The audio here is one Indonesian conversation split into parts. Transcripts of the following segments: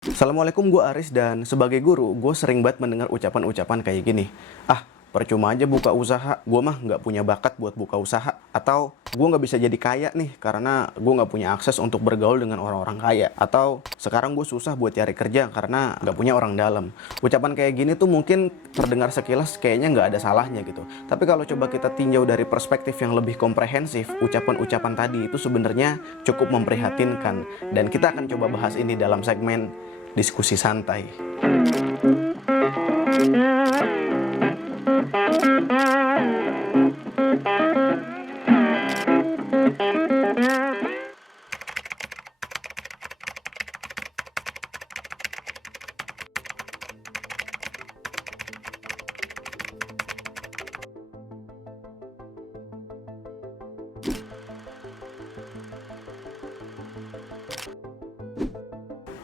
Assalamualaikum, gue Aris, dan sebagai guru, gue sering banget mendengar ucapan-ucapan kayak gini. Ah, percuma aja buka usaha, gue mah nggak punya bakat buat buka usaha. Atau, gue nggak bisa jadi kaya nih, karena gue nggak punya akses untuk bergaul dengan orang-orang kaya. Atau, sekarang gue susah buat cari kerja karena nggak punya orang dalam. Ucapan kayak gini tuh mungkin terdengar sekilas kayaknya nggak ada salahnya gitu. Tapi kalau coba kita tinjau dari perspektif yang lebih komprehensif, ucapan-ucapan tadi itu sebenarnya cukup memprihatinkan. Dan kita akan coba bahas ini dalam segmen diskusi santai.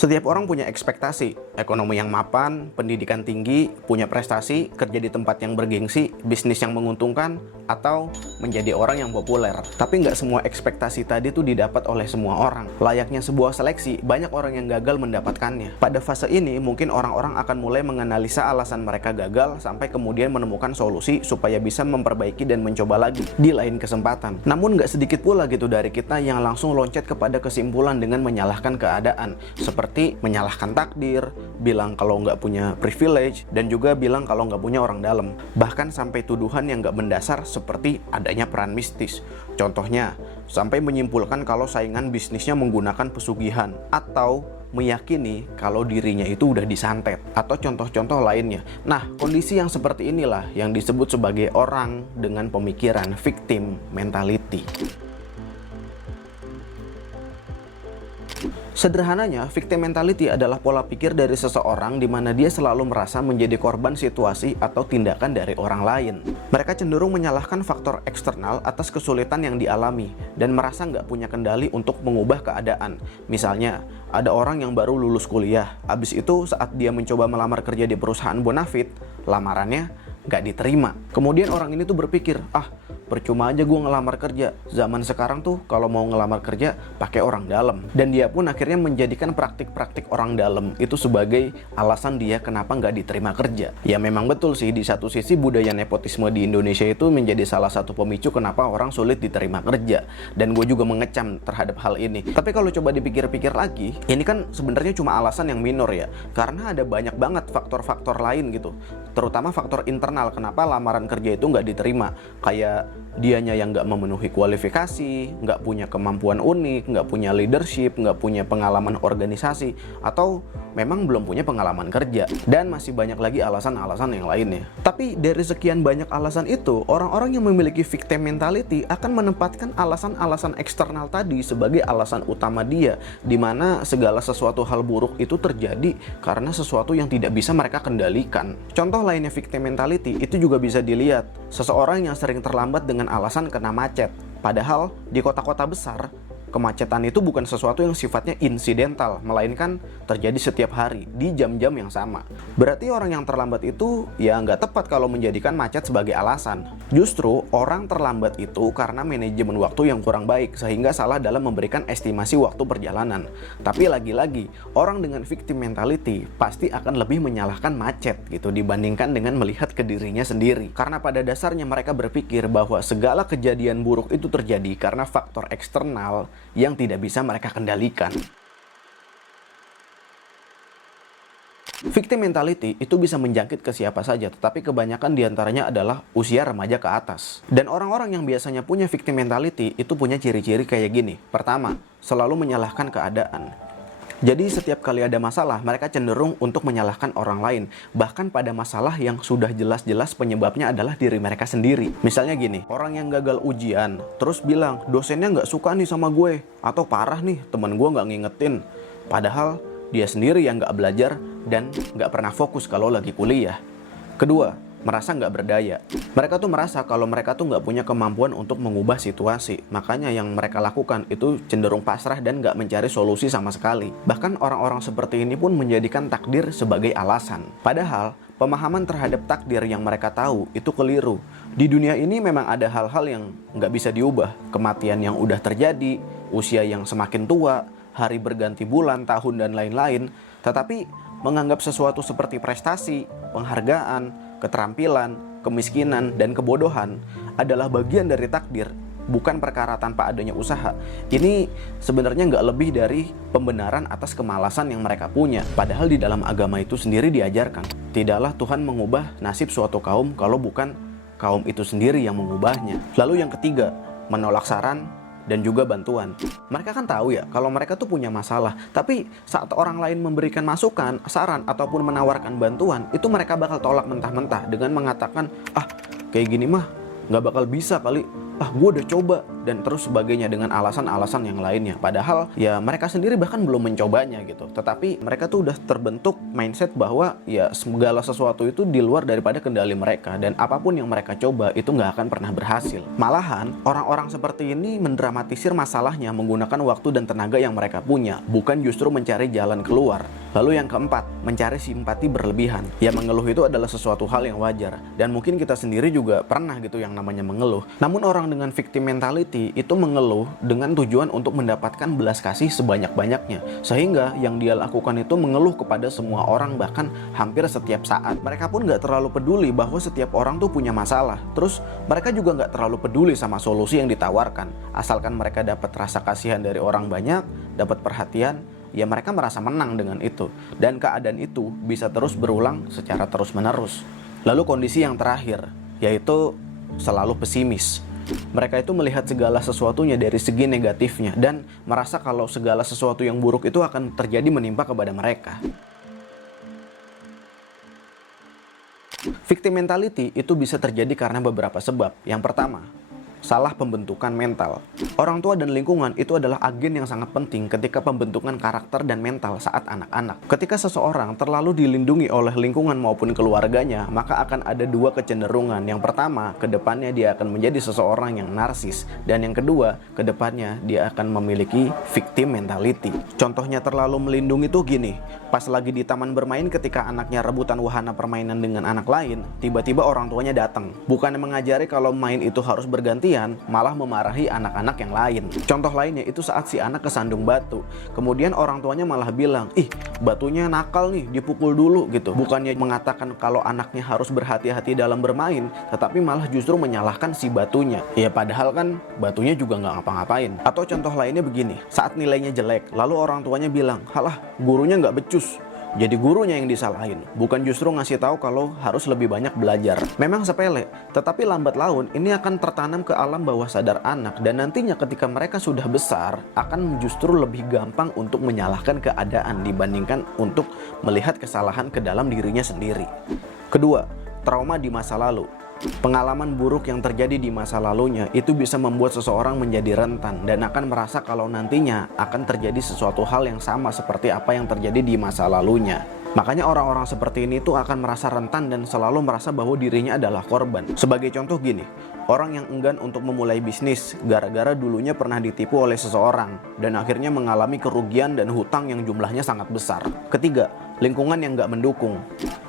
Setiap orang punya ekspektasi, ekonomi yang mapan, pendidikan tinggi, punya prestasi, kerja di tempat yang bergengsi, bisnis yang menguntungkan, atau menjadi orang yang populer. Tapi nggak semua ekspektasi tadi tuh didapat oleh semua orang. Layaknya sebuah seleksi, banyak orang yang gagal mendapatkannya. Pada fase ini, mungkin orang-orang akan mulai menganalisa alasan mereka gagal, sampai kemudian menemukan solusi supaya bisa memperbaiki dan mencoba lagi di lain kesempatan. Namun nggak sedikit pula gitu dari kita yang langsung loncat kepada kesimpulan dengan menyalahkan keadaan, seperti menyalahkan takdir, bilang kalau nggak punya privilege, dan juga bilang kalau nggak punya orang dalam. Bahkan sampai tuduhan yang nggak mendasar seperti adanya peran mistis. Contohnya, sampai menyimpulkan kalau saingan bisnisnya menggunakan pesugihan, atau meyakini kalau dirinya itu udah disantet, atau contoh-contoh lainnya. Nah, kondisi yang seperti inilah yang disebut sebagai orang dengan pemikiran victim mentality. Sederhananya, victim mentality adalah pola pikir dari seseorang di mana dia selalu merasa menjadi korban situasi atau tindakan dari orang lain. Mereka cenderung menyalahkan faktor eksternal atas kesulitan yang dialami dan merasa nggak punya kendali untuk mengubah keadaan. Misalnya, ada orang yang baru lulus kuliah, habis itu saat dia mencoba melamar kerja di perusahaan bonafit, lamarannya nggak diterima. Kemudian orang ini tuh berpikir, percuma aja gue ngelamar kerja. Zaman sekarang tuh kalau mau ngelamar kerja pakai orang dalam. Dan dia pun akhirnya menjadikan praktik-praktik orang dalam itu sebagai alasan dia kenapa nggak diterima kerja. Ya memang betul sih, di satu sisi budaya nepotisme di Indonesia itu menjadi salah satu pemicu kenapa orang sulit diterima kerja. Dan gue juga mengecam terhadap hal ini. Tapi kalau coba dipikir-pikir lagi, ini kan sebenarnya cuma alasan yang minor ya. Karena ada banyak banget faktor-faktor lain gitu. Terutama faktor internal kenapa lamaran kerja itu nggak diterima. Kayak dianya yang nggak memenuhi kualifikasi, nggak punya kemampuan unik, nggak punya leadership, nggak punya pengalaman organisasi, atau memang belum punya pengalaman kerja. Dan masih banyak lagi alasan-alasan yang lainnya. Tapi dari sekian banyak alasan itu, orang-orang yang memiliki victim mentality akan menempatkan alasan-alasan eksternal tadi sebagai alasan utama dia, di mana segala sesuatu hal buruk itu terjadi karena sesuatu yang tidak bisa mereka kendalikan. Contoh lainnya victim mentality itu juga bisa dilihat seseorang yang sering terlambat dengan alasan kena macet. Padahal di kota-kota besar, kemacetan itu bukan sesuatu yang sifatnya insidental, melainkan terjadi setiap hari di jam-jam yang sama. Berarti orang yang terlambat itu ya nggak tepat kalau menjadikan macet sebagai alasan. Justru orang terlambat itu karena manajemen waktu yang kurang baik, sehingga salah dalam memberikan estimasi waktu perjalanan. Tapi lagi-lagi, orang dengan victim mentality pasti akan lebih menyalahkan macet gitu dibandingkan dengan melihat ke dirinya sendiri. Karena pada dasarnya mereka berpikir bahwa segala kejadian buruk itu terjadi karena faktor eksternal yang tidak bisa mereka kendalikan. Victim mentality itu bisa menjangkit ke siapa saja, tetapi kebanyakan diantaranya adalah usia remaja ke atas. Dan orang-orang yang biasanya punya victim mentality itu punya ciri-ciri kayak gini. Pertama, selalu menyalahkan keadaan. Jadi setiap kali ada masalah, mereka cenderung untuk menyalahkan orang lain. Bahkan pada masalah yang sudah jelas-jelas penyebabnya adalah diri mereka sendiri. Misalnya gini, orang yang gagal ujian, terus bilang, dosennya nggak suka nih sama gue. Atau parah nih, temen gue nggak ngingetin. Padahal dia sendiri yang nggak belajar dan nggak pernah fokus kalau lagi kuliah. Kedua, merasa nggak berdaya. Mereka tuh merasa kalau mereka tuh nggak punya kemampuan untuk mengubah situasi. Makanya yang mereka lakukan itu cenderung pasrah dan nggak mencari solusi sama sekali. Bahkan orang-orang seperti ini pun menjadikan takdir sebagai alasan. Padahal pemahaman terhadap takdir yang mereka tahu itu keliru. Di dunia ini memang ada hal-hal yang nggak bisa diubah. Kematian yang udah terjadi, usia yang semakin tua, hari berganti bulan, tahun, dan lain-lain, tetapi menganggap sesuatu seperti prestasi, penghargaan, keterampilan, kemiskinan, dan kebodohan adalah bagian dari takdir, bukan perkara tanpa adanya usaha. Ini sebenarnya nggak lebih dari pembenaran atas kemalasan yang mereka punya. Padahal di dalam agama itu sendiri diajarkan, tidaklah Tuhan mengubah nasib suatu kaum kalau bukan kaum itu sendiri yang mengubahnya. Lalu yang ketiga, menolak saran dan juga bantuan. Mereka kan tahu ya kalau mereka tuh punya masalah, tapi saat orang lain memberikan masukan, saran, ataupun menawarkan bantuan, itu mereka bakal tolak mentah-mentah dengan mengatakan, ah kayak gini mah nggak bakal bisa kali, ah gue udah coba, dan terus sebagainya dengan alasan-alasan yang lainnya. Padahal ya mereka sendiri bahkan belum mencobanya gitu, tetapi mereka tuh udah terbentuk mindset bahwa ya segala sesuatu itu di luar daripada kendali mereka, dan apapun yang mereka coba itu nggak akan pernah berhasil. Malahan orang-orang seperti ini mendramatisir masalahnya menggunakan waktu dan tenaga yang mereka punya, bukan justru mencari jalan keluar. Lalu yang keempat, mencari simpati berlebihan. Ya mengeluh itu adalah sesuatu hal yang wajar, dan mungkin kita sendiri juga pernah gitu yang namanya mengeluh. Namun orang dengan victim mentality itu mengeluh dengan tujuan untuk mendapatkan belas kasih sebanyak-banyaknya, sehingga yang dia lakukan itu mengeluh kepada semua orang, bahkan hampir setiap saat. Mereka pun nggak terlalu peduli bahwa setiap orang tuh punya masalah. Terus mereka juga nggak terlalu peduli sama solusi yang ditawarkan, asalkan mereka dapat rasa kasihan dari orang banyak, dapat perhatian, ya mereka merasa menang dengan itu, dan keadaan itu bisa terus berulang secara terus-menerus. Lalu kondisi yang terakhir, yaitu selalu pesimis. Mereka itu melihat segala sesuatunya dari segi negatifnya dan merasa kalau segala sesuatu yang buruk itu akan terjadi menimpa kepada mereka. Victim mentality itu bisa terjadi karena beberapa sebab. Yang pertama, salah pembentukan mental. Orang tua dan lingkungan itu adalah agen yang sangat penting ketika pembentukan karakter dan mental saat anak-anak. Ketika seseorang terlalu dilindungi oleh lingkungan maupun keluarganya, maka akan ada dua kecenderungan. Yang pertama, kedepannya dia akan menjadi seseorang yang narsis, dan yang kedua, kedepannya dia akan memiliki victim mentality. Contohnya terlalu melindungi tuh gini, pas lagi di taman bermain ketika anaknya rebutan wahana permainan dengan anak lain, tiba-tiba orang tuanya datang. Bukannya mengajari kalau main itu harus berganti, malah memarahi anak-anak yang lain. Contoh lainnya itu saat si anak kesandung batu, kemudian orang tuanya malah bilang, ih batunya nakal nih, dipukul dulu gitu. Bukannya mengatakan kalau anaknya harus berhati-hati dalam bermain, tetapi malah justru menyalahkan si batunya. Ya padahal kan batunya juga nggak ngapa-ngapain. Atau contoh lainnya begini, saat nilainya jelek, lalu orang tuanya bilang, halah gurunya nggak becus, jadi gurunya yang disalahin, bukan justru ngasih tahu kalau harus lebih banyak belajar. Memang sepele, tetapi lambat laun ini akan tertanam ke alam bawah sadar anak, dan nantinya ketika mereka sudah besar akan justru lebih gampang untuk menyalahkan keadaan dibandingkan untuk melihat kesalahan ke dalam dirinya sendiri. Kedua, trauma di masa lalu. Pengalaman buruk yang terjadi di masa lalunya itu bisa membuat seseorang menjadi rentan dan akan merasa kalau nantinya akan terjadi sesuatu hal yang sama seperti apa yang terjadi di masa lalunya. Makanya orang-orang seperti ini tuh akan merasa rentan dan selalu merasa bahwa dirinya adalah korban. Sebagai contoh gini, orang yang enggan untuk memulai bisnis gara-gara dulunya pernah ditipu oleh seseorang dan akhirnya mengalami kerugian dan hutang yang jumlahnya sangat besar. Ketiga, lingkungan yang gak mendukung.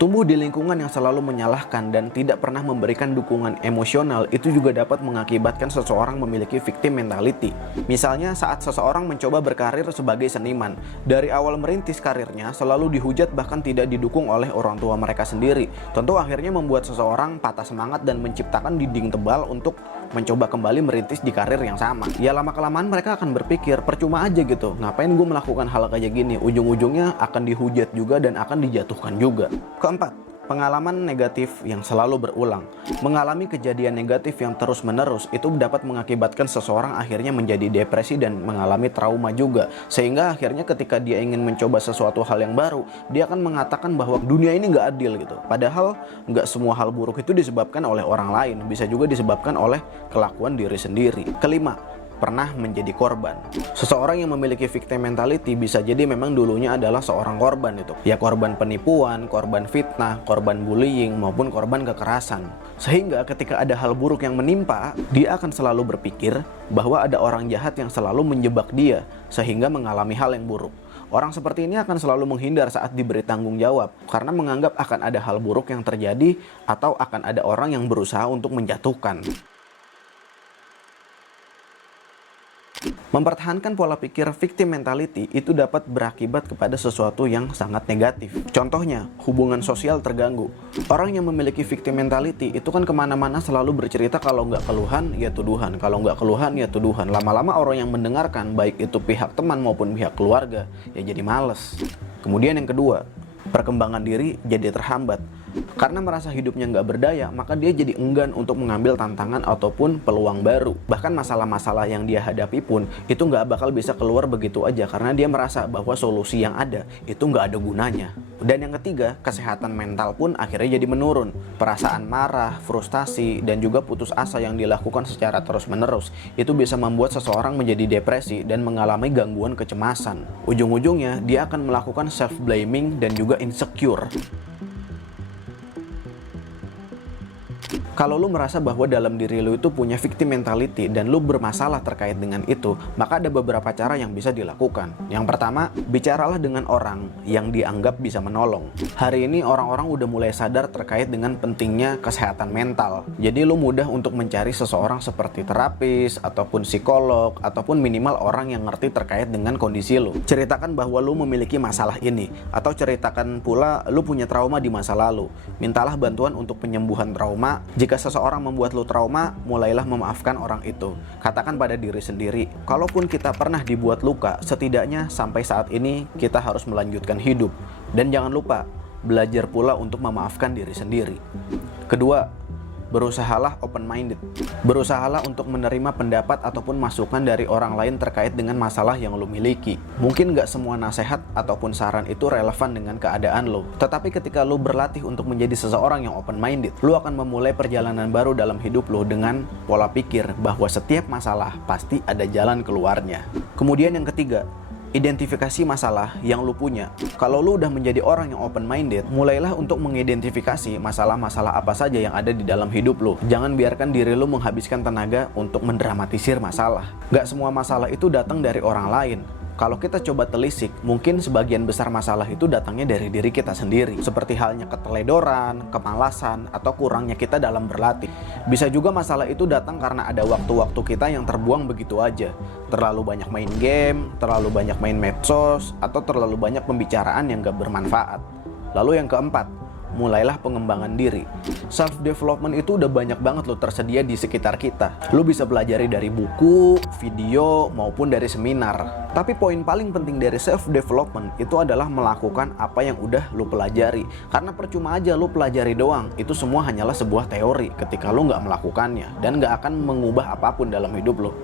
Tumbuh di lingkungan yang selalu menyalahkan dan tidak pernah memberikan dukungan emosional itu juga dapat mengakibatkan seseorang memiliki victim mentality. Misalnya saat seseorang mencoba berkarir sebagai seniman, dari awal merintis karirnya selalu dihujat bahkan tidak didukung oleh orang tua mereka sendiri. Tentu akhirnya membuat seseorang patah semangat dan menciptakan dinding tebal untuk mencoba kembali merintis di karir yang sama. Ya lama-kelamaan mereka akan berpikir, percuma aja gitu, ngapain gue melakukan hal kayak gini, ujung-ujungnya akan dihujat juga dan akan dijatuhkan juga. Keempat, pengalaman negatif yang selalu berulang. Mengalami kejadian negatif yang terus-menerus itu dapat mengakibatkan seseorang akhirnya menjadi depresi dan mengalami trauma juga. Sehingga akhirnya ketika dia ingin mencoba sesuatu hal yang baru, dia akan mengatakan bahwa dunia ini nggak adil gitu. Padahal nggak semua hal buruk itu disebabkan oleh orang lain, bisa juga disebabkan oleh kelakuan diri sendiri. Kelima, pernah menjadi korban. Seseorang yang memiliki victim mentality bisa jadi memang dulunya adalah seorang korban itu. Ya korban penipuan, korban fitnah, korban bullying, maupun korban kekerasan. Sehingga ketika ada hal buruk yang menimpa, dia akan selalu berpikir bahwa ada orang jahat yang selalu menjebak dia, sehingga mengalami hal yang buruk. Orang seperti ini akan selalu menghindar saat diberi tanggung jawab, karena menganggap akan ada hal buruk yang terjadi atau akan ada orang yang berusaha untuk menjatuhkan. Mempertahankan pola pikir victim mentality itu dapat berakibat kepada sesuatu yang sangat negatif. Contohnya, hubungan sosial terganggu. Orang yang memiliki victim mentality itu kan kemana-mana selalu bercerita kalau nggak keluhan, ya tuduhan. Kalau nggak keluhan, ya tuduhan. Lama-lama orang yang mendengarkan, baik itu pihak teman maupun pihak keluarga, ya jadi males. Kemudian yang kedua, perkembangan diri jadi terhambat. Karena merasa hidupnya nggak berdaya, maka dia jadi enggan untuk mengambil tantangan ataupun peluang baru. Bahkan masalah-masalah yang dia hadapi pun itu nggak bakal bisa keluar begitu aja, karena dia merasa bahwa solusi yang ada itu nggak ada gunanya. Dan yang ketiga, kesehatan mental pun akhirnya jadi menurun. Perasaan marah, frustasi, dan juga putus asa yang dilakukan secara terus-menerus itu bisa membuat seseorang menjadi depresi dan mengalami gangguan kecemasan. Ujung-ujungnya, dia akan melakukan self-blaming dan juga insecure. Kalau lu merasa bahwa dalam diri lu itu punya victim mentality dan lu bermasalah terkait dengan itu, maka ada beberapa cara yang bisa dilakukan. Yang pertama, bicaralah dengan orang yang dianggap bisa menolong. Hari ini orang-orang udah mulai sadar terkait dengan pentingnya kesehatan mental. Jadi lu mudah untuk mencari seseorang seperti terapis, ataupun psikolog, ataupun minimal orang yang ngerti terkait dengan kondisi lu. Ceritakan bahwa lu memiliki masalah ini, atau ceritakan pula lu punya trauma di masa lalu. Mintalah bantuan untuk penyembuhan trauma. Jika seseorang membuat lu trauma, mulailah memaafkan orang itu. Katakan pada diri sendiri, kalaupun kita pernah dibuat luka, setidaknya sampai saat ini kita harus melanjutkan hidup. Dan jangan lupa, belajar pula untuk memaafkan diri sendiri. Kedua, berusahalah open-minded. Berusahalah untuk menerima pendapat ataupun masukan dari orang lain terkait dengan masalah yang lo miliki. Mungkin gak semua nasihat ataupun saran itu relevan dengan keadaan lo. Tetapi ketika lo berlatih untuk menjadi seseorang yang open-minded, lo akan memulai perjalanan baru dalam hidup lo dengan pola pikir bahwa setiap masalah pasti ada jalan keluarnya. Kemudian yang ketiga, identifikasi masalah yang lu punya. Kalau lu udah menjadi orang yang open-minded, mulailah untuk mengidentifikasi masalah-masalah apa saja yang ada di dalam hidup lu. Jangan biarkan diri lu menghabiskan tenaga untuk mendramatisir masalah. Gak semua masalah itu datang dari orang lain. Kalau kita coba telisik, mungkin sebagian besar masalah itu datangnya dari diri kita sendiri. Seperti halnya keteledoran, kemalasan, atau kurangnya kita dalam berlatih. Bisa juga masalah itu datang karena ada waktu-waktu kita yang terbuang begitu aja. Terlalu banyak main game, terlalu banyak main medsos, atau terlalu banyak pembicaraan yang gak bermanfaat. Lalu yang keempat, mulailah pengembangan diri. Self-development itu udah banyak banget loh tersedia di sekitar kita. Lo bisa pelajari dari buku, video, maupun dari seminar. Tapi poin paling penting dari self-development itu adalah melakukan apa yang udah lo pelajari. Karena percuma aja lo pelajari doang, itu semua hanyalah sebuah teori ketika lo nggak melakukannya. Dan nggak akan mengubah apapun dalam hidup lo.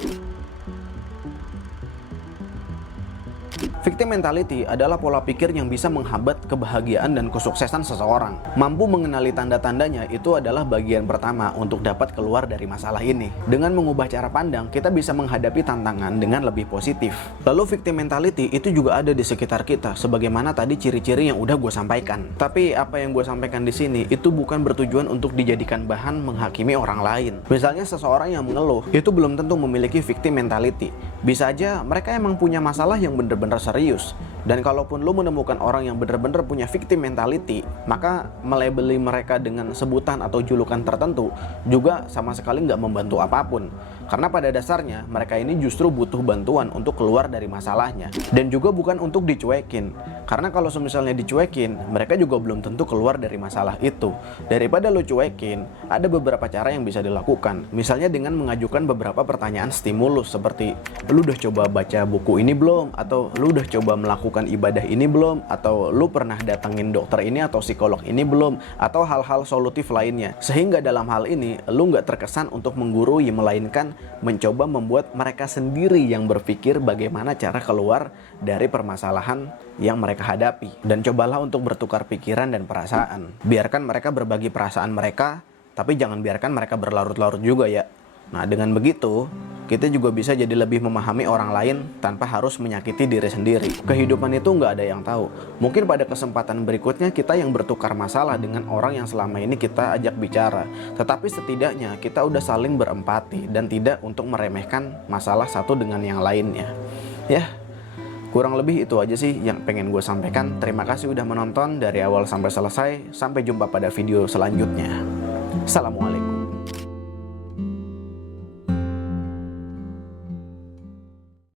Victim mentality adalah pola pikir yang bisa menghambat kebahagiaan dan kesuksesan seseorang. Mampu mengenali tanda-tandanya itu adalah bagian pertama untuk dapat keluar dari masalah ini. Dengan mengubah cara pandang, kita bisa menghadapi tantangan dengan lebih positif. Lalu victim mentality itu juga ada di sekitar kita, sebagaimana tadi ciri-ciri yang udah gue sampaikan. Tapi apa yang gue sampaikan di sini itu bukan bertujuan untuk dijadikan bahan menghakimi orang lain. Misalnya seseorang yang mengeluh, itu belum tentu memiliki victim mentality. Bisa aja mereka emang punya masalah yang bener-bener serius. Dan kalaupun lu menemukan orang yang benar-benar punya victim mentality, maka melabeli mereka dengan sebutan atau julukan tertentu juga sama sekali nggak membantu apapun. Karena pada dasarnya mereka ini justru butuh bantuan untuk keluar dari masalahnya. Dan juga bukan untuk dicuekin. Karena kalau misalnya dicuekin, mereka juga belum tentu keluar dari masalah itu. Daripada lu cuekin, ada beberapa cara yang bisa dilakukan. Misalnya dengan mengajukan beberapa pertanyaan stimulus seperti, lu udah coba baca buku ini belum? Atau lu udah coba melakukan ibadah ini belum? Atau lu pernah datengin dokter ini atau psikolog ini belum? Atau hal-hal solutif lainnya. Sehingga dalam hal ini, lu nggak terkesan untuk menggurui, melainkan mencoba membuat mereka sendiri yang berpikir bagaimana cara keluar dari permasalahan yang mereka hadapi. Dan cobalah untuk bertukar pikiran dan perasaan. Biarkan mereka berbagi perasaan mereka, tapi jangan biarkan mereka berlarut-larut juga ya. Nah, dengan begitu, kita juga bisa jadi lebih memahami orang lain tanpa harus menyakiti diri sendiri. Kehidupan itu nggak ada yang tahu. Mungkin pada kesempatan berikutnya kita yang bertukar masalah dengan orang yang selama ini kita ajak bicara. Tetapi setidaknya kita udah saling berempati dan tidak untuk meremehkan masalah satu dengan yang lainnya. Ya, kurang lebih itu aja sih yang pengen gue sampaikan. Terima kasih udah menonton dari awal sampai selesai. Sampai jumpa pada video selanjutnya. Assalamualaikum.